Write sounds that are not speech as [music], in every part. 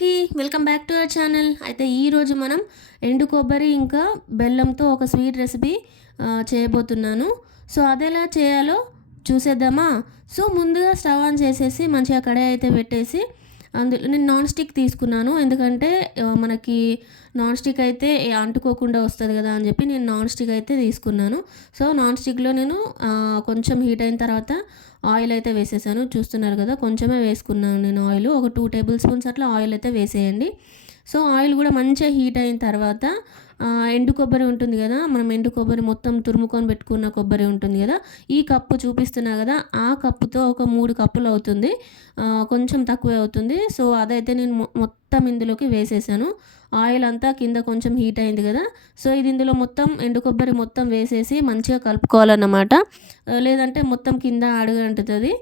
అందరికీ welcome back to our channel. అయితే ఈరోజు మనం ఎండు కొబ్బరి ఇంకా బెల్లంతో ఒక స్వీట్ రెసిపీ చేయబోతున్నాను. సో అది ఎలా చేయాలో చూసేద్దామా? సో ముందుగా స్టవ్ ఆన్ చేసేసి మంచిగా కడాయి అయితే పెట్టేసి అందులో నేను నాన్ స్టిక్ తీసుకున్నాను. ఎందుకంటే మనకి నాన్ స్టిక్ అయితే అంటుకోకుండా వస్తుంది కదా అని చెప్పి నేను నాన్ స్టిక్ అయితే తీసుకున్నాను. సో నాన్ స్టిక్లో నేను కొంచెం హీట్ అయిన తర్వాత ఆయిల్ అయితే వేసేసాను. చూస్తున్నారు కదా కొంచెమే వేసుకున్నాను నేను ఆయిల్. ఒక టూ టేబుల్ స్పూన్స్ అట్లా ఆయిల్ అయితే వేసేయండి. సో ఆయిల్ కూడా మంచిగా హీట్ అయిన తర్వాత ఎండు కొబ్బరి ఉంటుంది కదా మనం ఎండు కొబ్బరి మొత్తం తురుముకొని పెట్టుకున్న కొబ్బరి ఉంటుంది కదా ఈ కప్పు చూపిస్తున్నా కదా ఆ కప్పుతో ఒక మూడు కప్పులు అవుతుంది. కొంచెం తక్కువే అవుతుంది. సో అదైతే నేను మొత్తం ఇందులోకి వేసేసాను. ఆయిల్ అంతా కింద కొంచెం హీట్ అయింది కదా సో ఇది ఇందులో మొత్తం ఎండు కొబ్బరి మొత్తం వేసేసి మంచిగా కలుపుకోవాలన్నమాట. లేదంటే మొత్తం కింద అడుగంటుతుంది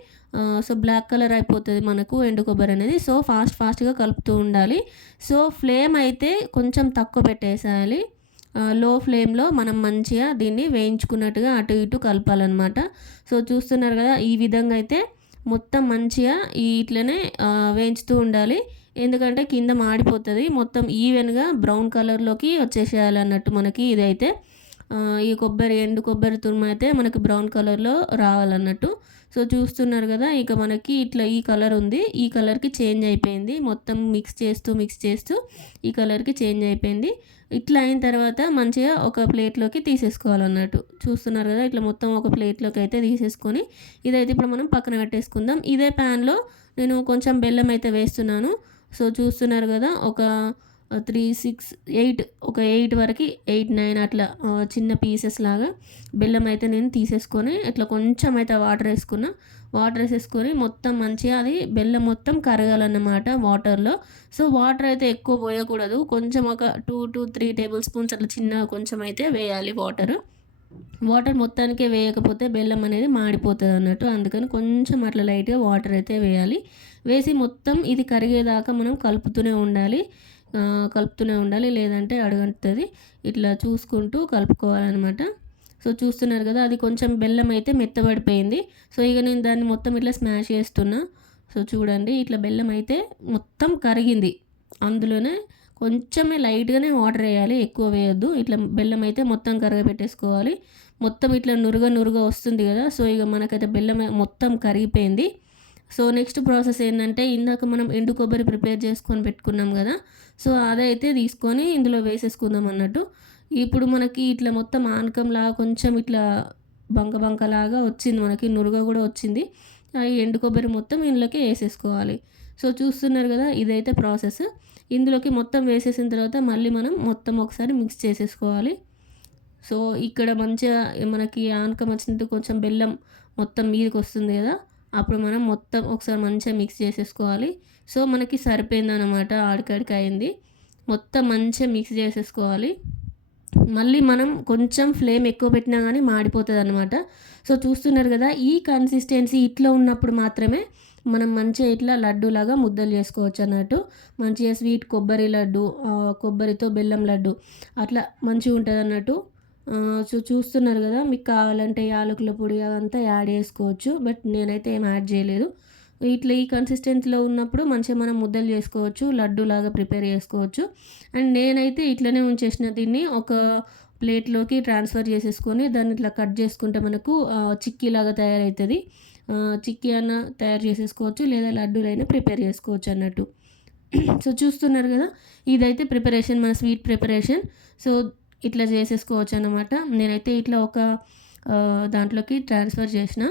సో బ్లాక్ కలర్ అయిపోతుంది మనకు ఎండు కొబ్బరి అనేది. సో ఫాస్ట్ ఫాస్ట్గా కలుపుతూ ఉండాలి. సో ఫ్లేమ్ అయితే కొంచెం తక్కువ పెట్టేసేయాలి. లో ఫ్లేమ్లో మనం మంచిగా దీన్ని వేయించుకున్నట్టుగా అటు ఇటు కలపాలన్నమాట. సో చూస్తున్నారు కదా ఈ విధంగా అయితే మొత్తం మంచిగా ఇట్లనే వేయించుతూ ఉండాలి. ఎందుకంటే కింద మాడిపోతుంది. మొత్తం ఈవెన్గా బ్రౌన్ కలర్లోకి వచ్చేసేయాలి అన్నట్టు మనకి ఇదైతే. ఈ కొబ్బరి ఎండు కొబ్బరి తురుము అయితే మనకి బ్రౌన్ కలర్లో రావాలన్నట్టు. సో చూస్తున్నారు కదా ఇక మనకి ఇట్లా ఈ కలర్ ఉంది. ఈ కలర్కి చేంజ్ అయిపోయింది. మొత్తం మిక్స్ చేస్తూ మిక్స్ చేస్తూ ఈ కలర్కి చేంజ్ అయిపోయింది. ఇట్లా అయిన తర్వాత మంచిగా ఒక ప్లేట్లోకి తీసేసుకోవాలన్నట్టు. చూస్తున్నారు కదా ఇట్లా మొత్తం ఒక ప్లేట్లోకి అయితే తీసేసుకొని ఇదైతే ఇప్పుడు మనం పక్కన పెట్టేసుకుందాం ఇదే ప్యాన్లో నేను కొంచెం బెల్లం అయితే వేస్తున్నాను. సో చూస్తున్నారు కదా ఒక త్రీ సిక్స్ ఎయిట్ ఒక ఎయిట్ వరకు ఎయిట్ నైన్ అట్లా చిన్న పీసెస్ లాగా బెల్లం అయితే నేను తీసేసుకొని ఇట్లా కొంచెం అయితే వాటర్ వేసుకున్నా. వాటర్ వేసేసుకొని మొత్తం మంచిగా అది బెల్లం మొత్తం కరగాలన్నమాట వాటర్లో. సో వాటర్ అయితే ఎక్కువ పోయకూడదు. కొంచెం ఒక two two three table spoons అట్లా చిన్న కొంచెం అయితే వేయాలి వాటర్. వాటర్ మొత్తానికే వేయకపోతే బెల్లం అనేది మాడిపోతుంది అన్నట్టు. అందుకని కొంచెం అట్లా లైట్గా వాటర్ అయితే వేయాలి. వేసి మొత్తం ఇది కరిగేదాకా మనం కలుపుతూనే ఉండాలి. కలుపుతూనే ఉండాలి లేదంటే అడుగంటుతుంది. ఇట్లా చూసుకుంటూ కలుపుకోవాలన్నమాట. సో చూస్తున్నారు కదా అది కొంచెం బెల్లం అయితే మెత్తబడిపోయింది. సో ఇక నేను దాన్ని మొత్తం ఇట్లా స్మాష్ చేస్తున్నా. సో చూడండి ఇట్లా బెల్లం అయితే మొత్తం కరిగింది. అందులోనే కొంచెమే లైట్గానే వాటర్ వేయాలి ఎక్కువ వేయొద్దు. ఇట్లా బెల్లం అయితే మొత్తం కరగబెట్టేసుకోవాలి. మొత్తం ఇట్లా నురుగ నురుగ వస్తుంది కదా సో ఇక మనకైతే బెల్లం మొత్తం కరిగిపోయింది. సో నెక్స్ట్ ప్రాసెస్ ఏంటంటే ఇందాక మనం ఎండు కొబ్బరి ప్రిపేర్ చేసుకొని పెట్టుకున్నాం కదా సో అదైతే తీసుకొని ఇందులో వేసేసుకుందాం అన్నట్టు. ఇప్పుడు మనకి ఇట్లా మొత్తం ఆనకంలాగా కొంచెం ఇట్లా బంక బంకలాగా వచ్చింది మనకి నురుగ కూడా వచ్చింది. ఈ ఎండు కొబ్బరి మొత్తం ఇందులోకి వేసేసుకోవాలి. సో చూస్తున్నారు కదా ఇదైతే ప్రాసెస్. ఇందులోకి మొత్తం వేసేసిన తర్వాత మళ్ళీ మనం మొత్తం ఒకసారి మిక్స్ చేసేసుకోవాలి. సో ఇక్కడ మంచిగా మనకి ఆనకం వచ్చినట్టు కొంచెం బెల్లం మొత్తం మీదకి వస్తుంది కదా అప్పుడు మనం మొత్తం ఒకసారి మంచిగా మిక్స్ చేసేసుకోవాలి. సో మనకి సరిపోయింది అనమాట ఆడికాడికి అయింది మొత్తం మంచిగా మిక్స్ చేసేసుకోవాలి. మళ్ళీ మనం కొంచెం ఫ్లేమ్ ఎక్కువ పెట్టినా కానీ మాడిపోతుంది అనమాట సో చూస్తున్నారు కదా ఈ కన్సిస్టెన్సీ ఇట్లా ఉన్నప్పుడు మాత్రమే మనం మంచిగా ఇట్లా లడ్డూలాగా ముద్దలు చేసుకోవచ్చు అన్నట్టు. మంచిగా స్వీట్ కొబ్బరి లడ్డు కొబ్బరితో బెల్లం లడ్డు అట్లా మంచిగా ఉంటుంది అన్నట్టు చూస్తున్నారు కదా మీకు కావాలంటే యాలకుల పొడి అదంతా యాడ్ చేసుకోవచ్చు బట్ నేనైతే ఏం యాడ్ చేయలేదు. ఇట్లా ఈ కన్సిస్టెన్సీలో ఉన్నప్పుడు మంచిగా మనం ముద్దలు చేసుకోవచ్చు లడ్డు లాగా ప్రిపేర్ చేసుకోవచ్చు. అండ్ నేనైతే ఇట్లనే ఉంచేసిన దీన్ని ఒక ప్లేట్లోకి ట్రాన్స్ఫర్ చేసేసుకొని దాన్ని ఇట్లా కట్ చేసుకుంటే మనకు చిక్కీ లాగా తయారవుతుంది చిక్కీ అన్న తయారు చేసేసుకోవచ్చు లేదా లడ్డూలైనా ప్రిపేర్ చేసుకోవచ్చు అన్నట్టు. [clears throat] సో చూస్తున్నారు కదా ఇదైతే ప్రిపరేషన్ మన స్వీట్ ప్రిపరేషన్. సో ఇట్లా చేసేసుకోవచ్చు అనమాట నేనైతే ఇట్లా ఒక దాంట్లోకి ట్రాన్స్ఫర్ చేసిన.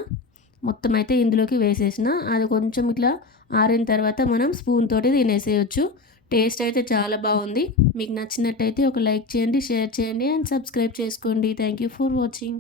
మొత్తం అయితే ఇందులోకి వేసేసిన. అది కొంచెం ఇట్లా ఆరిన తర్వాత మనం స్పూన్ తోటి తినేసేయచ్చు. టేస్ట్ అయితే చాలా బాగుంది. మీకు నచ్చినట్టయితే ఒక లైక్ చేయండి షేర్ చేయండి అండ్ సబ్స్క్రైబ్ చేసుకోండి. Thank you for watching.